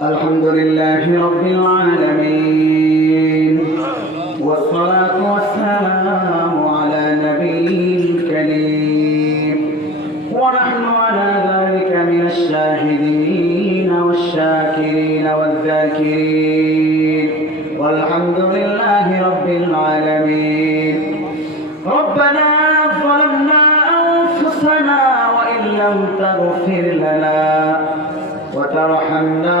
الحمد لله رب العالمين. والصلاة والسلام على نبيه الكريم. ونحن على ذلك من الشاهدين والشاكرين والذاكرين. والحمد لله رب العالمين. ربنا ظلمنا أنفسنا وإن لم تغفر لنا وترحمنا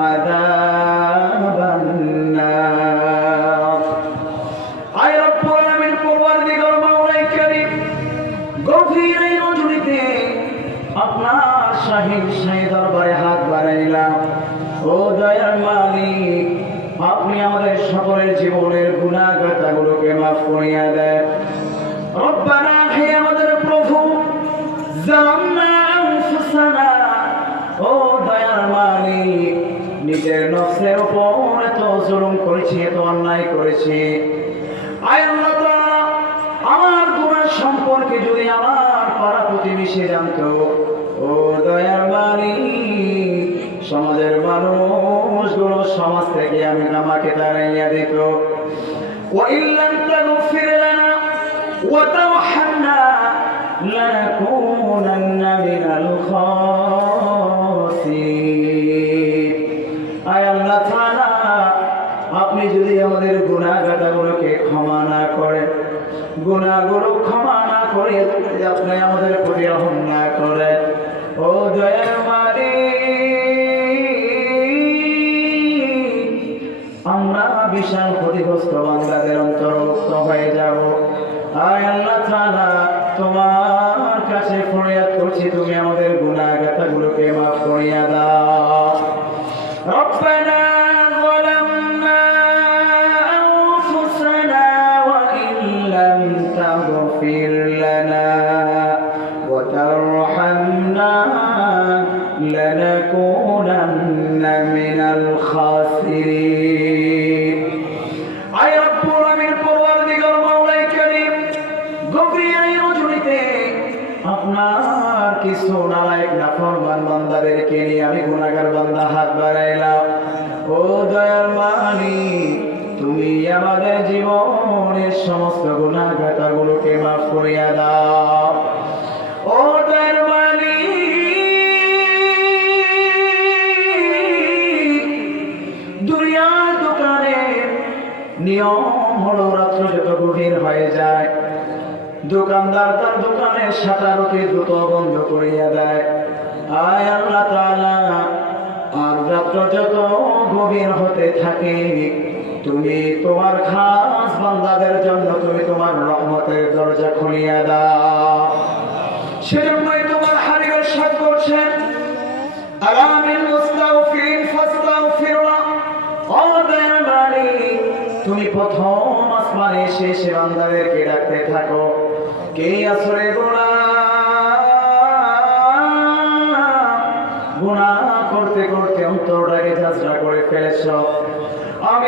আমাদের সকলের জীবনের গুণাগাতাগুলোকে মাফ করিয়া দেন রব্বানা আমাদের প্রভু জালামনা ও দয়ার মালিক, নিজের নফসের উপর এত জুলুম করেছি, এত অন্যায় করেছি। আয় আমার গুণার সম্পর্কে যদি আমার পাড়া প্রতিবেশী জানতো, ও দয়ার মালিক সমাজের মানুষগুলো সমাজ থেকে আমি আমাকে তাড়াইয়া দিত وإن لم تغفر لنا وترحمنا لنكونن من الخاسرين আয় আল্লাহ তাআলা আপনি যদি আমাদের গুণাগাতাগুলোকে ক্ষমা না করেন গুণাগুলো ক্ষমা না করে আপনি আমাদের প্রতি রহম না করেন ও দয়ার দুষ্ট বান্দাদের অন্তর্ভুক্ত হয়ে যাব। আয় আল্লাহ তাআলা, তোমার কাছে ফরিয়াদ করছি, তুমি আমাদের গুনাহগাথাগুলোকে maaf করিয়া দাও। রব্বানা যালামনা আনফুসানা ওয়া ইল্লাম তাগফির লানা ওয়া তারহামনা লানাকুনান্না মিনাল তুমি আমাদের জীবনের সমস্ত গুনাহগাতাগুলোকে মাফ করিয়া দাও। ও মালিক দুনিয়ার দোকানে নিয়ম হলো রাত্র যত গভীর হয়ে যায়, দোকানদার তার দোকানের শাটারকে দ্রুত বন্ধ করিয়া দেয়। আয় আল্লাহ আর রাত্র যত গভীর হতে থাকে তুমি তোমার খাস বান্দাদের জন্য তুমি তোমার রহমতের দরজা খুলিয়া দাও। সেজন্যই তোমার হারিয়ে সাত করছেন আলামিন মুস্তাগফিরিন ফাস্তাগফিরুল্লাহ দয়ার মালিক, তুমি প্রথম আসমানে এসে সে বান্দাদেরকে ডাকতে থাকো। কে আসরে গোনা গুনাহ করতে করতে অন্তরটাকে ঝাঁঝরা করে ফেলেছ?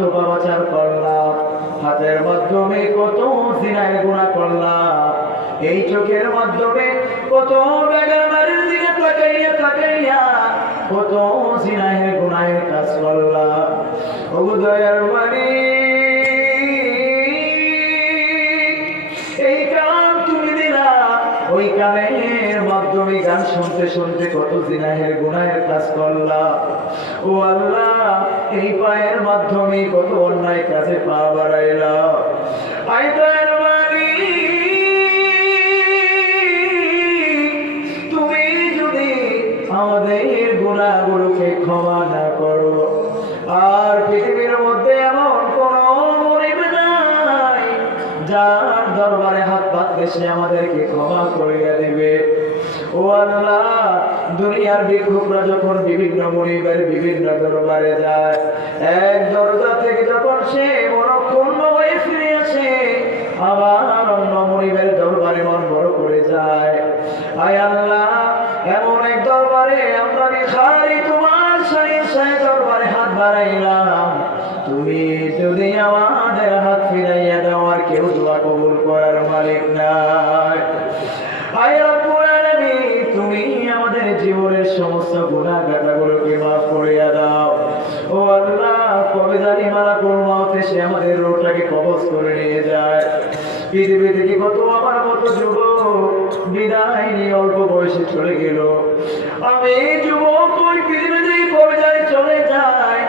কত করলাম হাতের মাধ্যমে কত সিনায় গুণা করলাম। এই চোখের মাধ্যমে কত বেগার দিকে তাকাইয়া তাকাইয়া কত সিনাহের গুণাহের কাজ করলাম। ও দয়ার মালিক এই কান তুমি দিলা। ওই কানের মাধ্যমে গান শুনতে শুনতে কত জিনাহের গুনাহের কাজ করলাম। ও আল্লাহ এই পায়ের মাধ্যমে কত অন্যায় কাজে পা বাড়াইলাম আই দয়ার ক্ষমা করিয়া দিবে। ও আল্লাহ, দুনিয়ার ভিক্ষুকরা যখন বিভিন্ন মনিবের বিভিন্ন দরবারে যায়, এক দরজা থেকে যখন সে মনক্ষুণ্ণ হয়ে ফিরে আসে, আবার অন্য মনিবের দরবারে মন বড় করে যায়। আয় আল্লাহ, এমন এক দরবারে আমরা ভিখারি তোমার সাই দরবারে হাত বাড়াইলাম। পৃথিবী থেকে কত আমার মতো যুবক? বিদায় নিয়ে অল্প বয়সে চলে গেল। আমি যুবক পৃথিবী থেকে চলে যায়,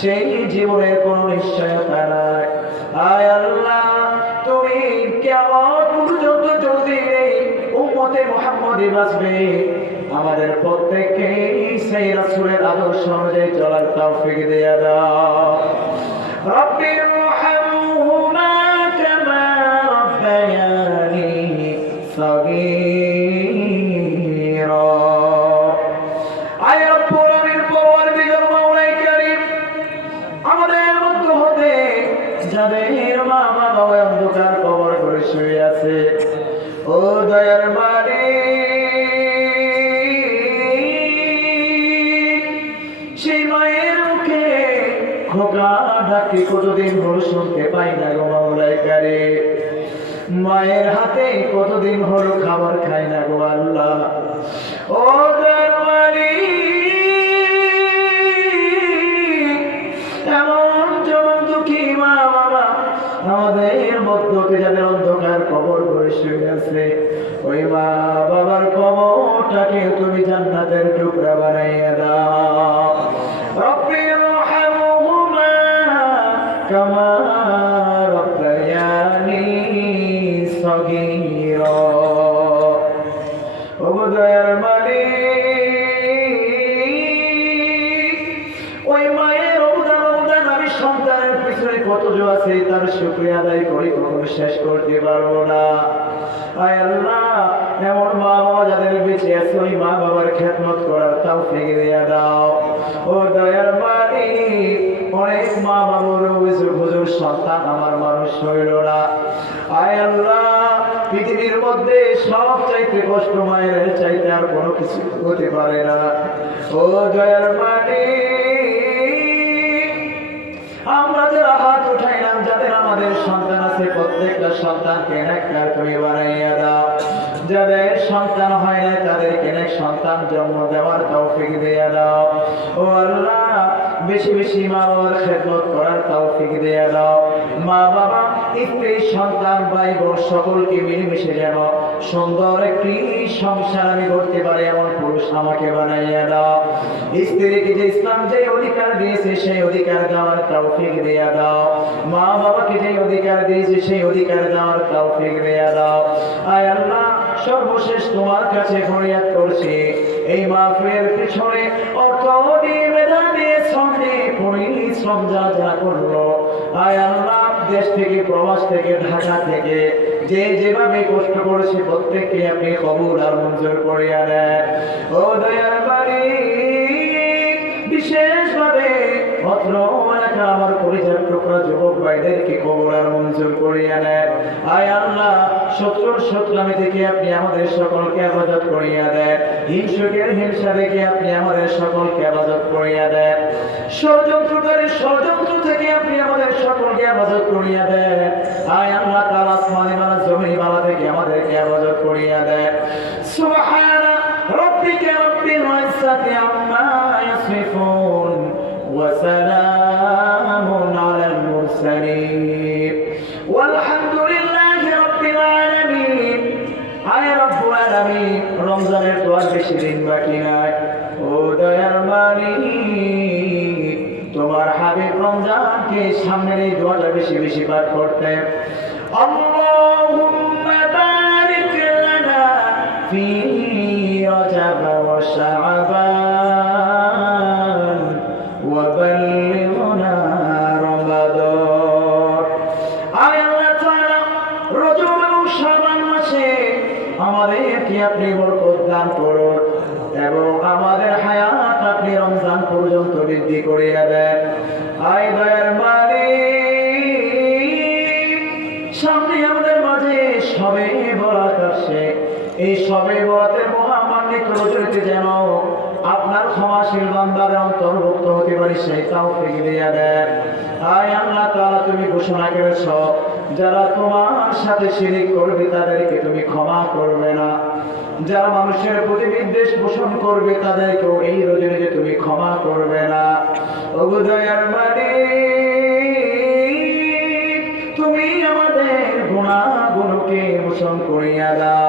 সেই জীবনের কোনো নিশ্চয়তা নাই। আয় আল্লাহ, তুমি কেমন পর্যন্ত এই উম্মতে মোহাম্মদই বাঁচবে, আমাদের প্রত্যেককে সেই রাসূলের আদর্শ অনুযায়ী চলার তৌফিক দেয়া দাও। রব্বি যাদের মা বাবা অন্ধকার কবর করে শুয়ে আছে। ও দয়ার বাড়ি সেই মায়ের মুখে খোকা ডাকে কতদিন হলো শুনতে পাই না গো মাওলাই কারে মায়ের হাতে কতদিন হলো খাবার খাই না গো আল্লাহ। ও দয়ার বাড়ি শেষ করতে পারব না। এমন মা বাবা যাদের বেঁচে আছে, ওই মা বাবার খেদমত করার তাও ফেঁকে দেয়া দাও। ও দয়ার মালিক অনেক মা বাবার অভিযোগ, হুজুর, সন্তান আমার মানুষ হইল না। আয় আল্লাহ, পৃথিবীর মধ্যে সব চাইতে কষ্ট মায়ের চাইতে আর কোনো কিছু হতে পারে না। ও দয়ার মালিক আছে প্রত্যেকটা সন্তানকে একটা পরিবারে বানাইয়া দাও। যাদের সন্তান হয় না, তাদেরকে নেক সন্তান জন্ম দেওয়ার তৌফিক দিয়ে দাও। ও আল্লাহ, বেশি বেশি মা বাবার খেদমত করার তৌফিক দিয়ে দাও। মা বাবা, স্ত্রী, সন্তান, ভাই, বোন, সকলকে মিলেমিশে যেন সুন্দর একটি সংসার আমি করতে পারি, এমন পুরুষ আমাকে বানাইয়া দাও। স্ত্রীকে যে ইসলাম যে অধিকার দিয়েছে, সেই অধিকার দেওয়ার তৌফিক দিয়ে দাও। মা বাবাকে যে অধিকার দিয়েছে, সেই অধিকার দেওয়ার তৌফিক দিয়ে দাও। আয় আল্লাহ, সর্বশেষ তোমার কাছে ফরিয়াদ করছি। এই মাফের পিছনে দিয়ে মেধা দিয়ে শ্রম পরিশ্রম যা যা করল। আয় আল্লাহ, দেশ থেকে, প্রবাস থেকে, ঢাকা থেকে যে যেভাবে কষ্ট করেছে প্রত্যেককে আপনি কবুল আর মঞ্জুর করিয়া দেন। ও দয়ার বাড়ি বিশেষভাবে আমার পরিচয় টুকরা যুবক ভাইদেরকে কবর আর মঞ্জুর করিয়া আয় আল্লাহ, শত্রুর থেকে আপনি আমাদের সকলকে আবাদত করিয়া দেন। হিংসুকের হিংসা থেকে আপনি আমাদের সকলকে আবাদত করিয়া দেন। ষড়যন্ত্রকারী ষড়যন্ত্র থেকে আপনি আমাদের সকলকে আবাদত করিয়া দেন। আয় আল্লাহ, তার আসমানি দিয়ে ওযু করিয়া দেয়। সুবহানা রাব্বিকা রাব্বিল ইজ্জাতি আম্মা ইয়াসিফুন ওয়া সালামুন আলাল মুরসালিন। আলহামদুলিল্লাহি রাব্বিল আলামিন। আয় রব্বুল আলামিন, রমজানের তো আর বেশি দিন বাকি নাই। ও দয়ার মালিক, তোমার হাবিব রমজানকে সামনের এই দোয়াটা বেশি বেশি পাঠ করতে। আল্লাহ রজব وبلغنا রমাদান আয় আল্লাহ তাআলা, রজব শাবান মাসে আপনি বরকত দান করুন এবং আমাদের হায়াত আপনি রমজান পর্যন্ত বৃদ্ধি করে দেন। এই সবে বরাতের মহামান্বিত রজনীতে যেন আপনার ক্ষমাশীল বান্দার অন্তর্ভুক্ত হতে পারি, সেই তাও দিয়া দেন। আয় আল্লাহ তাআলা তুমি ঘোষণা করেছ, যারা তোমার সাথে শিরিক করবে, তাদেরকে তুমি ক্ষমা করবে না। যারা মানুষের প্রতি বিদ্বেষ পোষণ করবে, তাদেরকেও এই রজনীতে তুমি ক্ষমা করবে না। ওগো দয়ার মালিক, তুমি আমাদের গুণাগুলোকে মোচন করিয়া দাও।